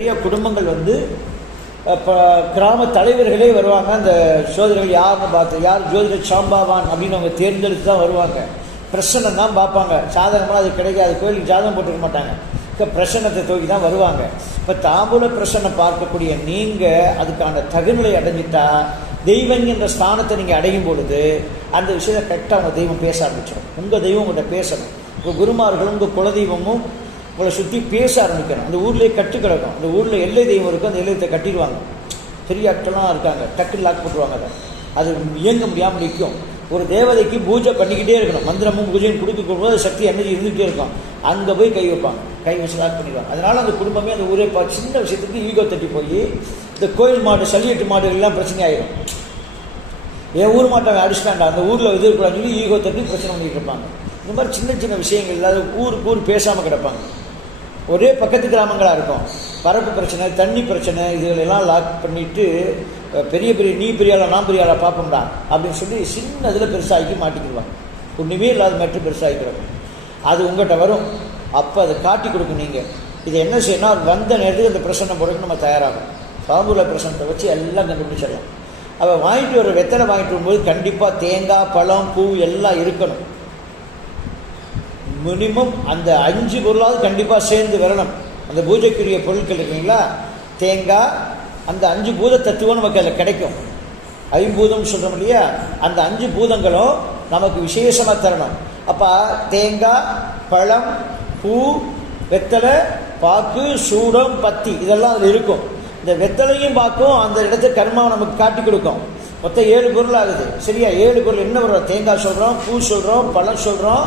நிறைய குடும்பங்கள் வந்து கிராம தலைவர்களே வருவாங்க. அந்த ஜோதிடர்கள் யாருன்னு பார்த்து, யார் ஜோதிடர் சாம்பாவான் அப்படின்னு அவங்க தேர்ந்தெடுத்து தான் வருவாங்க. பிரசன்னம் தான் பார்ப்பாங்க. சாதகமாக அது கிடைக்காது, கோயிலுக்கு ஜாதகம் போட்டுக்க மாட்டாங்க. பிரசன்னத்தை தூக்கி தான் வருவாங்க. இப்போ தாம்பூல பிரசன்னம் பார்க்கக்கூடிய நீங்கள் அதுக்கான தகுநிலை அடைஞ்சிட்டா, தெய்வம் என்ற ஸ்தானத்தை நீங்கள் அடையும் பொழுது அந்த விஷயத்தை கரெக்டாக அவங்க தெய்வம் பேச ஆரம்பிச்சிடும். உங்கள் தெய்வம் உங்கள்கிட்ட பேசணும். உங்கள் குருமார்களும் உங்கள் குலதெய்வமும் உங்களை சுற்றி பேச ஆரம்பிக்கணும். அந்த ஊர்லேயே கட்டு கிடக்கும். அந்த ஊரில் எல்லை தெய்வம் இருக்கும், அந்த எல்லையத்தை கட்டிடுவாங்க. பெரிய ஆட்கள்லாம் இருக்காங்க, டக்குன்னு லாக் போட்டுருவாங்க. அது இயங்க முடியாமல் நிற்கும். ஒரு தேவதைக்கு பூஜை பண்ணிக்கிட்டே இருக்கணும். மந்திரமும் பூஜையும் கொடுக்கும்போது சக்தி எனர்ஜி இருந்துகிட்டே இருக்கும். அங்கே போய் கை வைப்பாங்க, கை வச்சு லாக் பண்ணிடுவாங்க. அதனால் அந்த குடும்பமே அந்த ஊரே சின்ன விஷயத்துக்கு ஈகோ தட்டி போய் இந்த கோயில் மாடு, சல்லியட்டு மாடுகள்லாம் பிரச்சனை ஆகிடும். என் ஊர் மாட்டை அடிச்சுட்டாண்டா, அந்த ஊரில் எதிர்க்கூடாதுன்னு சொல்லி ஈகோ தட்டி பிரச்சனை பண்ணிட்டு இருப்பாங்க. இந்த மாதிரி சின்ன சின்ன விஷயங்கள் இல்லாத ஊருக்கு ஊர் பேசாமல் கிடப்பாங்க. ஒரே பக்கத்து கிராமங்களாக இருக்கும். பரப்பு பிரச்சனை, தண்ணி பிரச்சனை, இதுகளெல்லாம் லாக் பண்ணிவிட்டு பெரிய பெரிய நீ பெரியாளா நான் பெரியாளா பார்ப்போம்டா அப்படின்னு சொல்லி சின்ன இதில் பெருசாகி மாட்டிக்கிடுவாங்க. ஒன்றுமே இல்லாத மட்டும் பெருசாகிக்கிறோம். அது உங்கள்கிட்ட வரும். அப்போ அதை காட்டி கொடுக்கும். நீங்கள் இதை என்ன செய்யணும், அது வந்த நேரத்துக்கு அந்த பிரசன்னம் போடுறதுக்கு நம்ம தயாராகும். தாம்பூல பிரசனத்தை வச்சு எல்லாம் கண்டுபிடிச்சிடலாம். அவள் வாங்கிட்டு வர வெத்தலை வாங்கிட்டு வரும்போது கண்டிப்பாக தேங்காய், பழம், பூ எல்லாம் இருக்கணும். மினிமம் அந்த 5 பொருளாவது கண்டிப்பாக சேர்ந்து வரணும். அந்த பூஜைக்குரிய பொருட்கள் இருக்குங்களா, தேங்காய், அந்த 5 பூத தத்துவம் நமக்கு அதில் கிடைக்கும். ஐம்பூதம் சொல்கிறோம் இல்லையா, அந்த 5 பூதங்களும் நமக்கு விசேஷமாக தரணும். அப்போ தேங்காய், பழம், பூ, வெத்தலை, பாக்கு, சூடம், பத்தி இதெல்லாம் அதில் இருக்கும். இந்த வெத்தலையும் பாக்கும் அந்த இடத்த கர்மாவை நமக்கு காட்டி கொடுக்கும். மொத்தம் 7 பொருள் ஆகுது. சரியா? 7 பொருள் என்ன வரும்? தேங்காய் சொல்கிறோம், பூ சொல்கிறோம், பழம் சொல்கிறோம்,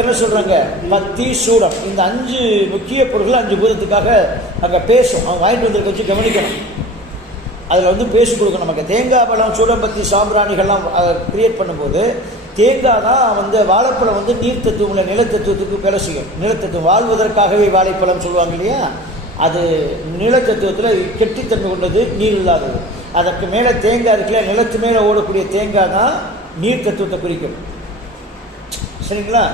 என்ன சொல்கிறாங்க, பத்தி, சூடம். இந்த 5 முக்கிய பொருட்கள் 5 பூதத்துக்காக அங்கே பேசும். அவங்க வாங்கிட்டு வந்திருக்க வச்சு கவனிக்கணும். அதில் வந்து பேசி கொடுக்கணும் நமக்கு. தேங்காய், பழம், சூடம், பத்தி, சாம்பிராணிகள்லாம் கிரியேட் பண்ணும்போது தேங்காய் தான் வந்து வாழைப்பழம் வந்து நீர் தத்துவம், நிலத்தத்துவத்துக்கு வேலை செய்யும். நிலத்தத்துவம் வாழ்வதற்காகவே வாழைப்பழம் சொல்லுவாங்க இல்லையா, அது நிலத்தத்துவத்தில் கெட்டித்தன்மை கொண்டது, நீர் இல்லாதது. அதற்கு மேலே தேங்காய் இருக்குல்ல, நிலத்து மேலே ஓடக்கூடிய தேங்காய் தான் நீர் தத்துவத்தை குறிக்கும். சரிங்களா?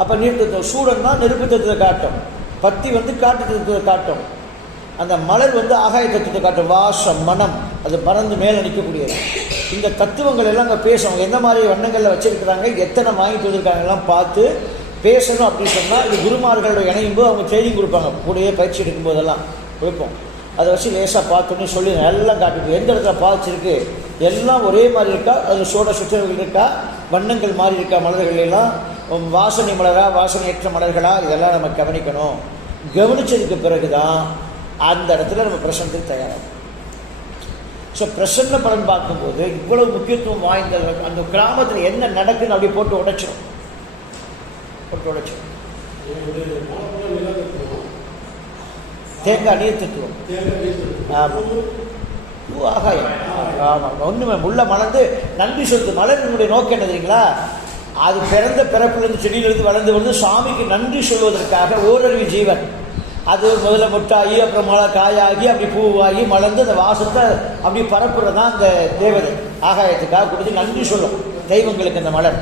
அப்போ நீர் தத்துவம். சூடம் தான் நெருப்பு தத்துவத்தை காட்டும். பத்தி வந்து காட்டு தத்துவத்தை காட்டும். அந்த மலர் வந்து ஆகாய தத்துவத்தை காட்டும். வாசம், மனம், அது பறந்து மேலே நிற்கக்கூடியது. இந்த தத்துவங்கள் எல்லாம் அங்கே பேசும். எந்த மாதிரி வண்ணங்களில் வச்சுருக்கிறாங்க, எத்தனை வாங்கிட்டு வந்திருக்காங்கலாம் பார்த்து பேசணும். அப்படின்னு சொன்னால் இது குருமார்களோட இணையும் போது அவங்க ட்ரைனிங் கொடுப்பாங்க. கூடயே பயிற்சி எடுக்கும்போதெல்லாம் கொடுப்போம். அதை வச்சு லேசாக பார்த்தோன்னே சொல்லி எல்லாம் காட்டுது. எந்த இடத்துல பாய்ச்சிருக்கு, எல்லாம் ஒரே மாதிரி இருக்கா, அது சோட சுற்றங்கள் இருக்கா, வண்ணங்கள் மாறி இருக்கா, மலர்கள் எல்லாம் வாசனை மலரா, வாசனையற்ற மலர்களா, இதெல்லாம் நம்ம கவனிக்கணும். கவனித்ததுக்கு பிறகு தான் அந்த இடத்துல நம்ம பிரசன்னத்துக்கு தயாராகும். ஸோ பிரசன்ன பலன் பார்க்கும்போது இவ்வளவு முக்கியத்துவம் வாய்ந்த அந்த கிராமத்தில் என்ன நடக்குன்னு அப்படியே போட்டு உடைச்சிடும். தேங்காய் நீர் தத்துவம், ஆகாயம். ஆமாம், ஒன்றுமே உள்ள மலர்ந்து நன்றி சொல்லுது. மலரினுடைய நோக்கம் என்ன தெரியுங்களா, அது பிறந்த பிறப்பிலிருந்து செடியிலிருந்து வளர்ந்து வந்து சுவாமிக்கு நன்றி சொல்வதற்காக ஓரறிவு ஜீவன். அது முதல்ல முட்டாகி அப்புறம் மழை காயாகி அப்படி பூவாகி மலர்ந்து அந்த வாசத்தை அப்படி பரப்புறதான் அந்த தேவதை ஆகாயத்துக்காக கொடுத்து நன்றி சொல்லும் தெய்வங்களுக்கு. அந்த மலர்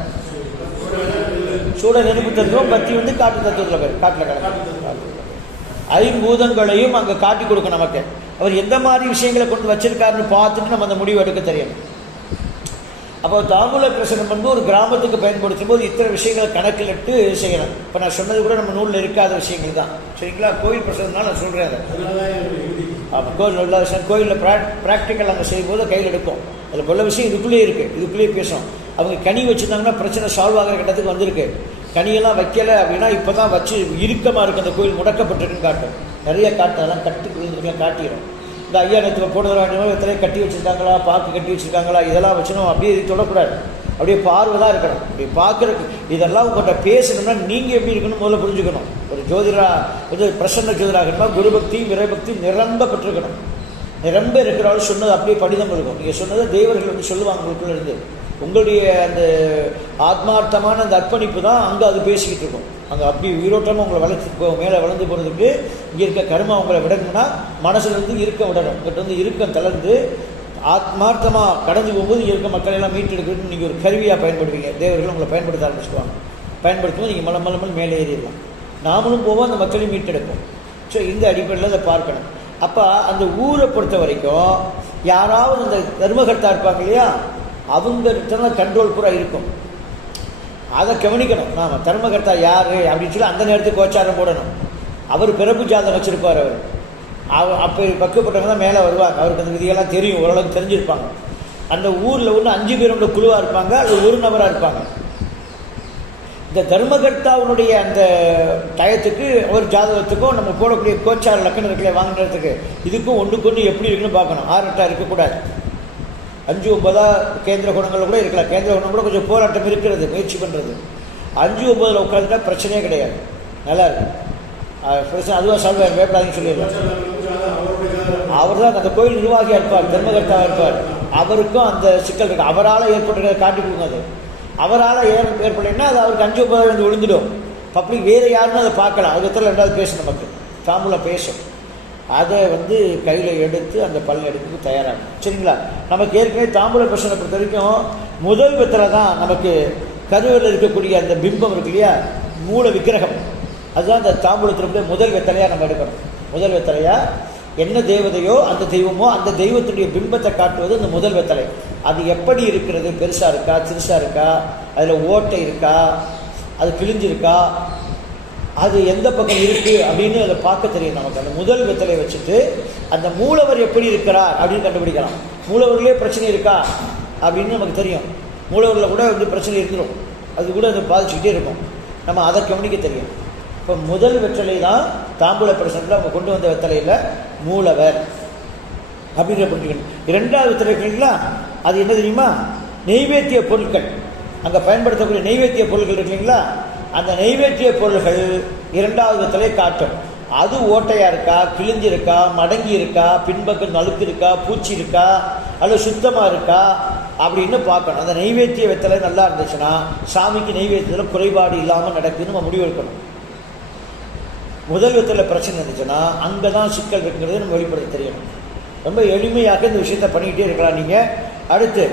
சூட நெருப்பு தத்துவம், பத்தி வந்து காட்டு தத்துவத்தில் பேர், காட்டில் கிடக்கு. ஐம்பூதங்களையும் அங்கே காட்டி கொடுக்கும் நமக்கு. அவர் எந்த மாதிரி விஷயங்களை கொண்டு வச்சிருக்காருன்னு பார்த்துட்டு நம்ம அந்த முடிவு எடுக்க தெரியணும். அப்போ தாம்பூல பிரசனம் வந்து ஒரு கிராமத்துக்கு பயன்படுத்தும் போது இத்தனை விஷயங்களை கணக்கில் இட்டு செய்யணும். இப்போ நான் சொன்னது கூட நம்ம நூலில் இருக்காத விஷயங்கள் தான். சரிங்களா? கோயில் பிரசனம்னால நான் சொல்கிறேன். அதை கோயில் உள்ள விஷயம், கோயிலில் ப்ராக்டிக்கல் அங்கே செய்யும்போது கையில் எடுக்கும். அதில் உள்ள விஷயம் இதுக்குள்ளேயே இருக்குது, இதுக்குள்ளேயே பேசும். அவங்க கனி வச்சுருந்தாங்கன்னா பிரச்சனை சால்வ் ஆகிற கட்டத்துக்கு வந்திருக்கு. கனியெல்லாம் வைக்கலை அப்படின்னா இப்போ தான் வச்சு இறுக்கமாக இருக்குது, அந்த கோயில் முடக்கப்பட்டிருக்குன்னு காட்டும். நிறைய காட்டு அதெல்லாம் கட்டி விழுந்துருக்கலாம் காட்டிடும். இந்த ஐயாயிரத்தில் போடுற வேண்டிய எத்தனையோ கட்டி வச்சுருக்காங்களா, பாக்கு கட்டி வச்சுருக்காங்களா, இதெல்லாம் வச்சுனோம். அப்படியே இது தொடக்கூடாது. அப்படியே பார்வை தான் இருக்கணும். அப்படி பார்க்குறக்கு இதெல்லாம் உங்கள்கிட்ட பேசணும்னா நீங்கள் எப்படி இருக்கணும் முதல்ல புரிஞ்சுக்கணும். ஒரு ஜோதிடா இது பிரசன்ன ஜோதிடாகணும்னா குருபக்தி, விரைபக்தி நிரம்ப பெற்றிருக்கணும். நிரம்ப இருக்கிறாலும் சொன்னது அப்படியே படிதம் இருக்கும். நீங்கள் சொன்னதை தேவர்கள் வந்து சொல்லுவாங்க உங்களுக்குள்ள இருந்து. உங்களுடைய அந்த ஆத்மார்த்தமான அந்த அர்ப்பணிப்பு தான் அங்கே அது பேசிக்கிட்டு இருக்கும். அங்கே அப்படி உயிரோட்டமாக உங்களை வளர்ச்சி மேலே வளர்ந்து போகிறதுக்கு இங்கே இருக்க கர்மா உங்களை விடணும்னா மனசுலேருந்து இருக்க விடணும். இங்கிட்ட வந்து இருக்கம் தளர்ந்து ஆத்மார்த்தமாக கடந்து போகும்போது இங்கே இருக்க மக்களெல்லாம் மீட்டெடுக்கிறதுக்கு நீங்கள் ஒரு கருவியாக பயன்படுவீங்க. தேவர்கள் உங்களை பயன்படுத்த ஆரம்பிச்சுக்குவாங்க. பயன்படுத்தும் போது நீங்கள் மலம் மேலே ஏறிடலாம். நாமளும் போவோம், அந்த மக்களையும் மீட்டெடுப்போம். ஸோ இந்த அடிப்படையில் அதை பார்க்கணும். அப்போ அந்த ஊரை பொறுத்த வரைக்கும் யாராவது அந்த தர்மகர்த்தா இருப்பாங்க இல்லையா, அவங்க கண்ட்ரோல் பூரா இருக்கும். அதை கவனிக்கணும். நாம் தர்மகர்த்தா யார் அப்படின்னு சொல்லி அந்த நேரத்துக்கு கோச்சாரம் போடணும். அவர் பிறப்பு ஜாதகம் வச்சுருப்பார். அவர் அப்போ பக்குவப்பட்டவங்க தான் மேலே வருவாங்க. அவருக்கு அந்த விதியெல்லாம் தெரியும், ஓரளவுக்கு தெரிஞ்சிருப்பாங்க. அந்த ஊரில் ஒன்று 5 பேரோட குழுவாக இருப்பாங்க, அது ஒரு நபராக இருப்பாங்க. இந்த தர்மகர்த்தாவுடைய அந்த டயத்துக்கு ஒரு ஜாதகத்துக்கும் நம்ம போடக்கூடிய கோச்சார லக்கணம் இருக்கல வாங்குறதுக்கு இதுக்கும் ஒன்றுக்கு ஒன்று எப்படி இருக்குன்னு பார்க்கணும். 6 8 இருக்கக்கூடாது. 5 9 கேந்திர குணங்களில் கூட இருக்கலாம். கேந்திர குணம் கூட கொஞ்சம் போராட்டம் இருக்கிறது, முயற்சி பண்ணுறது. 5 9 உட்காந்துட்டா பிரச்சனையே கிடையாது, நல்லா இருக்கும். பிரச்சனை அதுவாக சால்வ் வேப்படாதுன்னு சொல்லிடுறாங்க. அவர் தான் அந்த கோயில் நிர்வாகியாக இருப்பார், தர்மகர்த்தாவாக இருப்பார். அவருக்கும் அந்த சிக்கல் இருக்குது. அவரால் ஏற்பட்டுறதை காட்டி கொடுங்க. அது அவரால் ஏற்படலைன்னா அது அவருக்கு 5 9 வந்து விழுந்துடும். பப்ளிக் வேறு யாருன்னு அதை பார்க்கலாம். அதுக்கப்புறம் 2வது பேசணும், நமக்கு தாம்பூல பேசும். அதை கையில் எடுத்து அந்த பல்லு எடுத்து தயாராகும். சரிங்களா? நமக்கு ஏற்கனவே தாம்பூல பிரச்சனை பொறுத்த வரைக்கும் முதல் வெத்தலை தான் நமக்கு கருவறையில் இருக்கக்கூடிய அந்த பிம்பம் இருக்கு இல்லையா, மூல விக்கிரகம், அதுதான் அந்த தாம்பூலத்திற்கு முதல் வெத்தலையாக நம்ம எடுக்கணும். முதல் வெத்தலையாக என்ன தேவதையோ அந்த தெய்வமோ அந்த தெய்வத்துடைய பிம்பத்தை காட்டுவது அந்த முதல் வெத்தலை. அது எப்படி இருக்கிறது, பெருசாக இருக்கா சிறுசாக இருக்கா, அதில் ஓட்டை இருக்கா, அது கிழிஞ்சிருக்கா, அது எந்த பக்கம் இருக்குது அப்படின்னு அதை பார்க்க தெரியும் நமக்கு. அந்த முதல் வெத்தலை வச்சுட்டு அந்த மூலவர் எப்படி இருக்கிறார் அப்படின்னு கண்டுபிடிக்கலாம். மூலவர்களே பிரச்சனை இருக்கா அப்படின்னு நமக்கு தெரியும். மூலவரில் கூட பிரச்சனை இருந்துடும், அது கூட அதை பாதிச்சுக்கிட்டே இருக்கும். நம்ம அதை கவனிக்க தெரியும். இப்போ முதல் வெத்தலை தான் தாம்பூல பிரச்சனையில் அவங்க கொண்டு வந்த வெத்தலையில் மூலவர் அப்படிங்கிற புரிஞ்சுக்கணும். 2வது வெத்தலை இருக்குங்களா, அது என்ன தெரியுமா, நெய்வேத்திய பொருட்கள். அங்கே பயன்படுத்தக்கூடிய நெய்வேத்திய பொருட்கள் இருக்குங்களா, அந்த நெய்வேத்திய பொருள்கள் 2வது வெத்தலை காட்டும். அது ஓட்டையாக இருக்கா, கிழிஞ்சிருக்கா, மடங்கி இருக்கா, பின்பக்கம் நழுக்கு இருக்கா, பூச்சி இருக்கா, அல்லது சுத்தமாக இருக்கா அப்படின்னு பார்க்கணும். அந்த நெய்வேத்திய வெத்தலை நல்லா இருந்துச்சுன்னா சாமிக்கு நெய்வேத்தியத்தில் குறைபாடு இல்லாமல் நடக்குதுன்னு நம்ம முடிவெடுக்கணும். முதல் வெத்தலை பிரச்சனை இருந்துச்சுன்னா அங்கே தான் சிக்கல் இருக்குங்கிறது நம்ம வெளிப்படுத்த தெரியணும். ரொம்ப எளிமையாக இந்த விஷயத்தை பண்ணிக்கிட்டே இருக்கலாம் நீங்கள். அடுத்து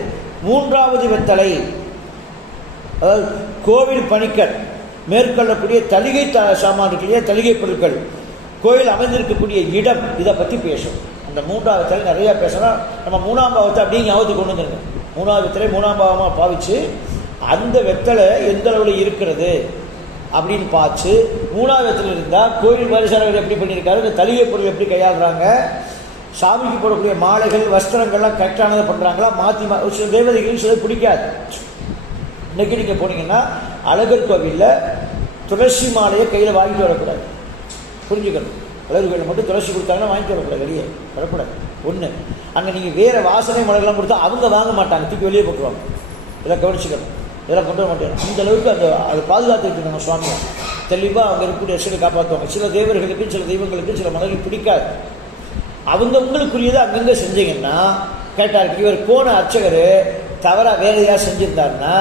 3வது வெத்தலை, அதாவது கோவில் பணிக்கர் மேற்கொள்ளக்கூடிய தலிகை சாமான் இருக்கு இல்லையா, தலிகை பொருட்கள், கோயில் அமைந்திருக்கக்கூடிய இடம், இதை பற்றி பேசும். அந்த 3வது வெத்தலை நிறையா பேசணும். நம்ம 3ஆம் பாவத்தை அப்படியே ஞாபகத்துக்கு கொண்டு வந்துருங்க. 3வது வெத்தலை 3ஆம் பாவமாக பாவிச்சு அந்த வெத்தலை எந்த அளவில் இருக்கிறது அப்படின்னு பார்த்து 3வது வெத்தலை இருந்தால் கோயில் பரிசாரர்கள் எப்படி பண்ணியிருக்காரு, இந்த தலிகை பொருள் எப்படி கையாளுறாங்க, சாமிக்கு போடக்கூடிய மாலைகள் வஸ்திரங்கள்லாம் கரெக்டானதை பண்ணுறாங்களா, மாற்றி சில தேவதைகளும் சில பிடிக்காது. இன்றைக்கி நீங்கள் போனீங்கன்னா அழகர் கோவிலில் துளசி மாலையை கையில் வாங்கிட்டு வரக்கூடாது, புரிஞ்சுக்கணும். அழகர் கோவிலில் மட்டும் துளசி கொடுத்தாங்கன்னா வாங்கிட்டு வரக்கூடாது, வெளியே வரக்கூடாது. ஒன்று, அங்கே நீங்கள் வேறு வாசனை மலர்கள்லாம் கொடுத்தா அவங்க வாங்க மாட்டாங்க, தூக்கி வெளியே போட்டுருவாங்க. இதெல்லாம் கவனிச்சுக்கணும், இதெல்லாம் கொண்டு வர மாட்டேன். அந்த அளவுக்கு அதை பாதுகாத்துக்கிட்டு நம்ம சுவாமியை தெளிவாக அவங்க இருக்கக்கூடிய விஷயத்தை காப்பாற்றுவாங்க. சில தேவர்களுக்கு சில தெய்வங்களுக்கு சில மலர்கள் பிடிக்காது, அவங்கவுங்களுக்குரியதை அங்கங்கே செஞ்சீங்கன்னா கேட்டார். இவர் போன அர்ச்சகர் தவறாக வேறு எதையாவது செஞ்சுருந்தாருன்னா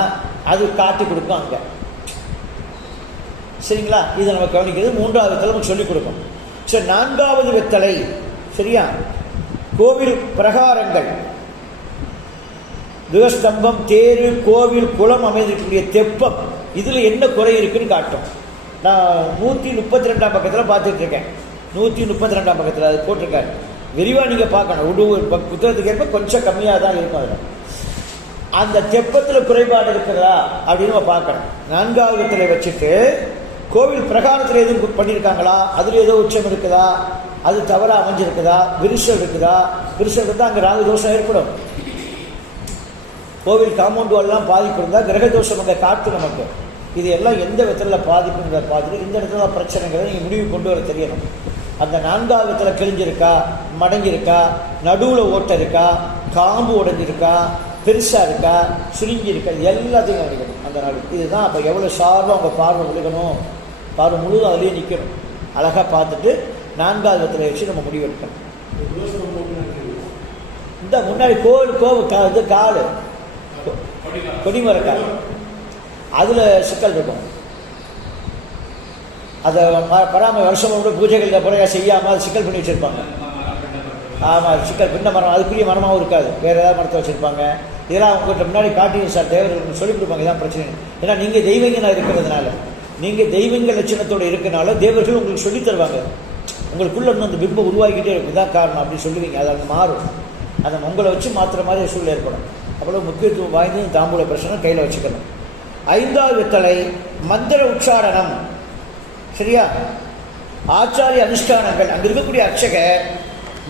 அது காட்டி கொடுக்கும் அங்கே. சரிங்களா? இதை நம்ம கவனிக்கிறது 3வது வெத்தலை நமக்கு சொல்லிக் கொடுக்கும். சரி, 4வது வெத்தலை சரியா, கோவில் பிரகாரங்கள், துவஸ்தம்பம், தேரு, கோவில், குளம் அமைந்திருக்கக்கூடிய தெப்பம், இதில் என்ன குறை இருக்குன்னு காட்டும். நான் 132ஆம் பக்கத்தில் பார்த்துட்டு இருக்கேன். 132ஆம் பக்கத்தில் அது போட்டிருக்காரு. விரிவாக நீங்கள் பார்க்கணும். ஒரு புத்தகத்துக்கு ஏற்ப கொஞ்சம் கம்மியாக தான் இருக்கும். அதில் அந்த தெப்பத்தில் குறைபாடு இருக்கிறதா அப்படின்னு நம்ம பார்க்கணும். 4வது வெத்தலை வச்சுட்டு கோவில் பிரகாரத்தில் எதுவும் பண்ணியிருக்காங்களா, அதில் ஏதோ உச்சம் இருக்குதா, அது தவறாக அமைஞ்சிருக்குதா, விரிசல் இருக்குதா, விரிசல் இருந்தால் அங்கே ராகு தோஷம் ஏற்படும். கோவில் காம்பவுண்ட் வால்லாம் பாதிப்பு இருந்தால் கிரக தோஷம் அங்கே காட்டு நமக்கு. இது எல்லாம் எந்த விதத்தில் பாதிப்புங்கிறத பார்த்துட்டு இந்த இடத்துல பிரச்சனைகளை நீங்கள் முடிவு கொண்டு வர தெரியணும். அந்த 4வது வெத்தலை கிழிஞ்சிருக்கா, மடங்கியிருக்கா, நடுவில் ஓட்டை இருக்கா, காம்பு உடைஞ்சிருக்கா, பெருசாக இருக்கா, சுருங்கி இருக்கா, இது எல்லாத்தையும் கவனிக்கணும் அந்த நாள். இதுதான் அப்போ எவ்வளோ ஷார்ப்பாக அவங்க பார்வை விழுகணும், பார்வை முழுதும் அதுலேயே நிற்கணும். அழகாக பார்த்துட்டு 4வது வெத்தலை வச்சு நம்ம முடிவெடுக்கணும். இந்த முன்னாடி கோவில் காடு கொடிமரக்கால், அதில் சிக்கல் இருக்கும். அதை வருஷம் கூட பூஜைகள் முறையாக செய்யாமல் அது சிக்கல் பண்ணி வச்சுருப்பாங்க. ஆமாம், சிக்கல் பின்ன மரம், அதுக்குரிய மரமாகவும் இருக்காது, வேறு ஏதாவது மரத்தை வச்சுருப்பாங்க. இதெல்லாம் அவங்ககிட்ட முன்னாடி காட்டிங்க சார், தேவர்கள் சொல்லிக் கொடுப்பாங்க. இதான் பிரச்சனை. ஏன்னா நீங்கள் தெய்வங்களாக இருக்கிறதுனால, நீங்கள் தெய்வங்க லட்சணத்தோடு இருக்கிறனால தேவர்கள் உங்களுக்கு சொல்லித் தருவாங்க. உங்களுக்குள்ளே இன்னும் அந்த பிம்பம் உருவாகிக்கிட்டே இருக்கும், இதான் காரணம் அப்படின்னு சொல்லுவீங்க. அது அங்கே மாறும். அதை உங்களை வச்சு மாற்றுற மாதிரி சூழ்நிலை ஏற்படும். அவ்வளோ முக்கியத்துவம் வாய்ந்து தாம்பூல பிரச்சனை கையில் வச்சுக்கணும். 5வது வெத்தலை மந்திர உச்சாரணம். சரியா? ஆச்சாரிய அனுஷ்டானங்கள். அங்கே இருக்கக்கூடிய அர்ச்சகர்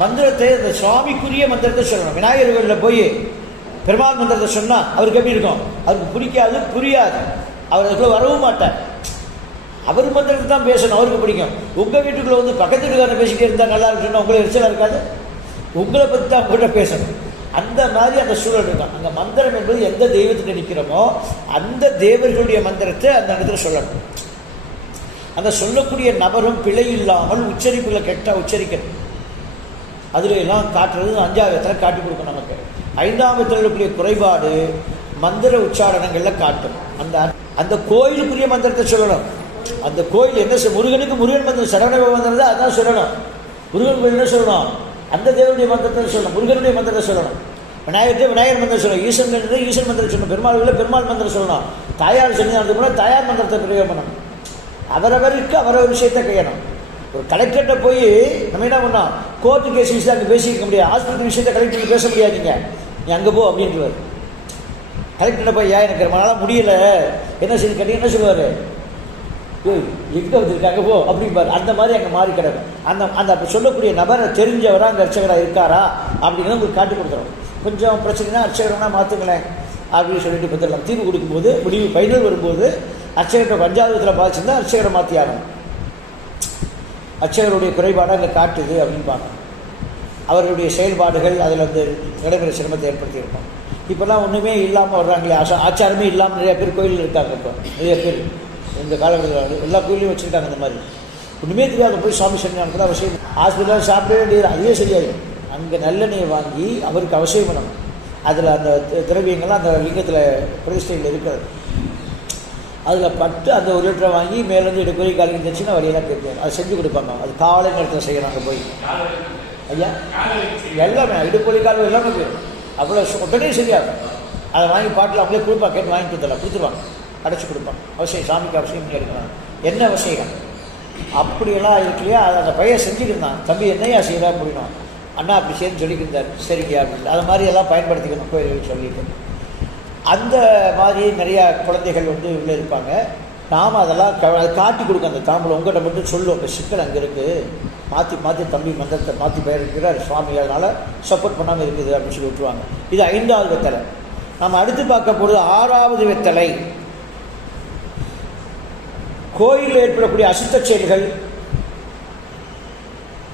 மந்திரத்தை, அந்த சுவாமிக்குரிய மந்திரத்தை சொல்லணும். விநாயகர்களில் போய் பெருமாள் மந்திரத்தை சொன்னால் அவருக்கு எப்படி இருக்கும்? அவருக்கு பிடிக்காது, புரியாது, அவர் அதுக்குள்ளே வரவும் மாட்டார். அவர் மந்திரத்தை தான் பேசணும், அவருக்கு பிடிக்கும். உங்கள் வீட்டுக்குள்ளே வந்து பக்கத்து வீட்டுக்காரன் பேசிக்கிட்டே இருந்தால் நல்லா இருக்குன்னா உங்களுக்கு எரிச்சலாக இருக்காது? உங்களை பற்றி தான் கூட பேசணும். அந்த மாதிரி அந்த சூழல் இருக்கும். அந்த மந்திரம் என்பது எந்த தெய்வத்துக்கு நிற்கிறோமோ அந்த தேவர்களுடைய மந்திரத்தை அந்த இடத்துல சொல்லணும். அந்த சொல்லக்கூடிய நபரும் பிழை இல்லாமல் உச்சரிப்புகளை கெட்டால் உச்சரிக்கணும். அதில் எல்லாம் காட்டுறது 5வது வெத்தலை காட்டி கொடுக்கும் நமக்கு. 5ஆம் வெத்தலைக்குரிய குறைபாடு மந்திர உச்சாரணங்களில் காட்டும். அந்த கோயிலுக்குரிய மந்திரத்தை சொல்லணும். அந்த கோயில் என்ன முருகனுக்கு முருகன் மந்திரம், சரவண மந்திரம் தான் அதான் சொல்லணும். முருகன் கோயில் என்ன சொல்லணும்? அந்த தேவனுடைய மந்திரத்தை சொல்லணும், முருகனுடைய மந்திரத்தை சொல்லணும். விநாயகர்கிட்ட விநாயகர் மந்திரம் சொல்லணும், ஈஸ்வரன் ஈஸ்வரன் மந்திரம் சொல்லணும், பெருமாள் பெருமாள் மந்திரம் சொல்லணும், தாயார் சன்னிதானத்துக்கு போனால் தாயார் மந்திரத்தை பிரயோகம் பண்ணணும். அவரவருக்கு அவரவர் விஷயத்தை கையணும். ஒரு கலெக்டர்கிட்ட போய் நம்ம என்ன பண்ணோம், கோர்ட்டு கேஸ் விஷயத்தை அங்கே பேசிக்க முடியாது, ஆஸ்பத்திரி விஷயத்தை கலெக்டர் பேச முடியாதுங்க, நீ அங்கே போ அப்படின்ட்டுவார். கலெக்டர்கிட்ட போய் எனக்கு ரொம்ப நாளாக முடியலை என்ன செய்து கேட்டீங்க, என்ன சொல்லுவார்? எங்கே வந்துருக்காங்க போ அப்படிம்பார். அந்த மாதிரி அங்கே மாறி கிடக்கும். அந்த சொல்லக்கூடிய நபரை தெரிஞ்சவரா அங்கே அர்ச்சகராக இருக்காரா அப்படிங்கிறத உங்களுக்கு காட்டி கொடுத்துரும். கொஞ்சம் பிரச்சனைனா அர்ச்சகர்னா மாற்றுங்களேன் அப்படின்னு சொல்லிட்டு பார்த்துடலாம். தீர்வு கொடுக்கும்போது முடிவு ஃபைனல் வரும்போது அர்ச்சகர்கிட்ட 5வது பாதிச்சிருந்தால் அர்ச்சகரை மாற்றி ஆகணும். அர்ச்சகருடைய குறைபாடாக அங்கே காட்டுது அப்படின்னு பார்க்கணும். அவர்களுடைய செயல்பாடுகள் அதில் அந்த நடைமுறை சிரமத்தை ஏற்படுத்தியிருக்கோம். இப்போல்லாம் ஒன்றுமே இல்லாமல் வர்றாங்களே, ஆச்சாரமே இல்லாமல் நிறைய பேர் கோயிலில் இருக்காங்க. இப்போ நிறைய பேர் இந்த காலகட்டத்தில் எல்லா கோயிலையும் வச்சுருக்காங்க. இந்த மாதிரி ஒன்றுமே தெரியாத போய் சாமி சன்னிதானம் கூட அவசியம். ஹாஸ்பிட்டலில் சாப்பிட வேண்டியது அதுவே சரியாயிடும். அங்கே நல்லெண்ணெயை வாங்கி அவருக்கு அவசியம் பண்ணணும். அதில் அந்த திரவியங்கள்லாம் அந்த லிங்கத்தில் பிரதிஷ்டையில் இருக்கிறது. அதில் பட்டு அந்த 1 லிட்டரை வாங்கி மேலேருந்து எடுக்கோய் காலையில் இருந்துச்சுன்னா வழியெல்லாம் கேட்பாங்க. அதை செஞ்சு கொடுப்பாங்க. அது காலை நேரத்தில் செய்யறாங்க போய். ஐயா எல்லாமே இடுப்பொலி காலம் எல்லாமே போயிடும். அவ்வளோ உடனே சரியாகும். அதை வாங்கி பாட்டில் அவங்களே கொடுப்பாங்க. கேட்டு வாங்கி கொடுத்துருவாங்க, அடைச்சி கொடுப்பாங்க. அவசியம் சாமிக்கு அவசியம் எடுக்கலாம். என்ன அவசியம் அப்படியெல்லாம் இருக்கு இல்லையா? அதை அந்த பையன் செஞ்சுட்டு இருந்தான். தம்பி என்னையா செய்கிறா அப்படின்னா, அண்ணா அப்படி செய்யணும்னு சொல்லிக்கிருந்தார். சரிங்க அப்படின்னு அது மாதிரி எல்லாம் பயன்படுத்திக்கணும் கோயில்கள் சொல்லிட்டு. அந்த மாதிரி நிறையா குழந்தைகள் வந்து உள்ளே இருப்பாங்க. நாம் அதெல்லாம் காட்டி கொடுக்க அந்த தாம்பூலம் உங்கள்கிட்ட மட்டும் சொல்லுவோம். இப்போ சிக்கல் அங்கே இருக்குது, மாற்றி தம்பி மந்திரத்தை மாற்றி பெயர்க்கிறார் சுவாமி, அதனால் சப்போர்ட் பண்ணாமல் இருக்குது அப்படின்னு சொல்லி விட்டுருவாங்க. இது 5வது வெத்தலை. நம்ம அடுத்து பார்க்க போகிறது 6வது வெத்தலை. கோயிலில் ஏற்படக்கூடிய அசுத்த செயல்கள்,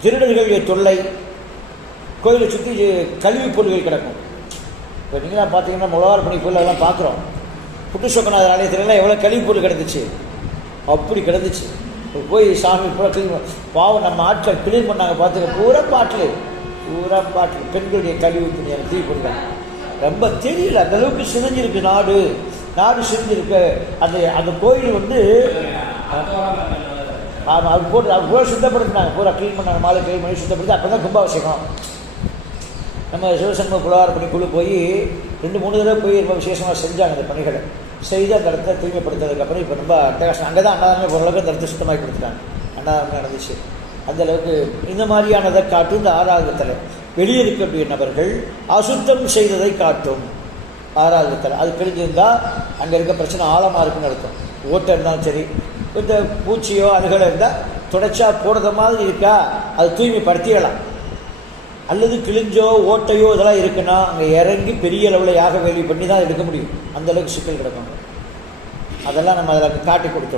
திருடர்களுடைய தொல்லை, கோயிலை சுற்றி கழிவுப் பொருள்கள் கிடக்கும். இப்போ நீங்களாம் பார்த்தீங்கன்னா முழவார்பணி கோயில் அதெல்லாம் பார்க்குறோம். புட்டு சொக்கநாதர் ஆலயத்துலலாம் எவ்வளோ கழிவுப் பொருள் கிடந்துச்சு, அப்படி கிடந்துச்சு. இப்போ போய் சாமி பூரா கிளீன், பாவம் நம்ம ஆட்கள் கிளீன் பண்ணாங்க பார்த்துக்க. பூரா பாட்டில் பெண்களுடைய கழிவு துணியாக தீ பொருள் ரொம்ப தெரியல. அந்தளவுக்கு சிதைஞ்சிருக்கு நாடு சிதைஞ்சிருக்கு. அந்த கோயில் வந்து ஆமாம், அது போட்டு அது பூரா சுத்தப்படுத்தினாங்க, பூரா க்ளீன் பண்ணாங்க, மாலை க்ளீன் பண்ணி சுத்தப்படுத்தி. அப்போ தான் கும்பாபிஷேகம். நம்ம சிவசண்முக புலவார்பணி குழு போய் 2-3 தடவை போய் ரொம்ப விசேஷமாக செஞ்சாங்க அந்த பணிகளை. செய்து அந்த இடத்த தூய்மைப்படுத்துறதுக்கப்புறம் இப்போ ரொம்ப அட்டகாசம். அங்கே தான் அன்னதானமே ஓரளவுக்கு அந்த இடத்த சுத்தமாகி கொடுத்துட்டாங்க. அன்னதானம் நடந்துச்சு. அந்தளவுக்கு இந்த மாதிரியானதை காட்டும் இந்த 6வது வெத்தலை. வெளியே இருக்கக்கூடிய நபர்கள் அசுத்தம் செய்ததை காட்டும் 6வது வெத்தலை. அது தெரிஞ்சிருந்தால் அங்கே இருக்க பிரச்சனை ஆழமாக இருக்குன்னு அர்த்தம். ஓட்டை இருந்தாலும் சரி, இந்த பூச்சியோ அதுகளை இருந்தால் தொடச்சா போடுற மாதிரி இருக்கா, அது தூய்மைப்படுத்திடலாம். அல்லது கிழிஞ்சோ ஓட்டையோ இதெல்லாம் இருக்குன்னா அங்கே இறங்கி பெரிய அளவில் யாக வேள்வி பண்ணி தான் எடுக்க முடியும். அந்தளவுக்கு சிக்கல் கிடக்கும். அதெல்லாம் நம்ம அதில் காட்டி கொடுத்தோம்.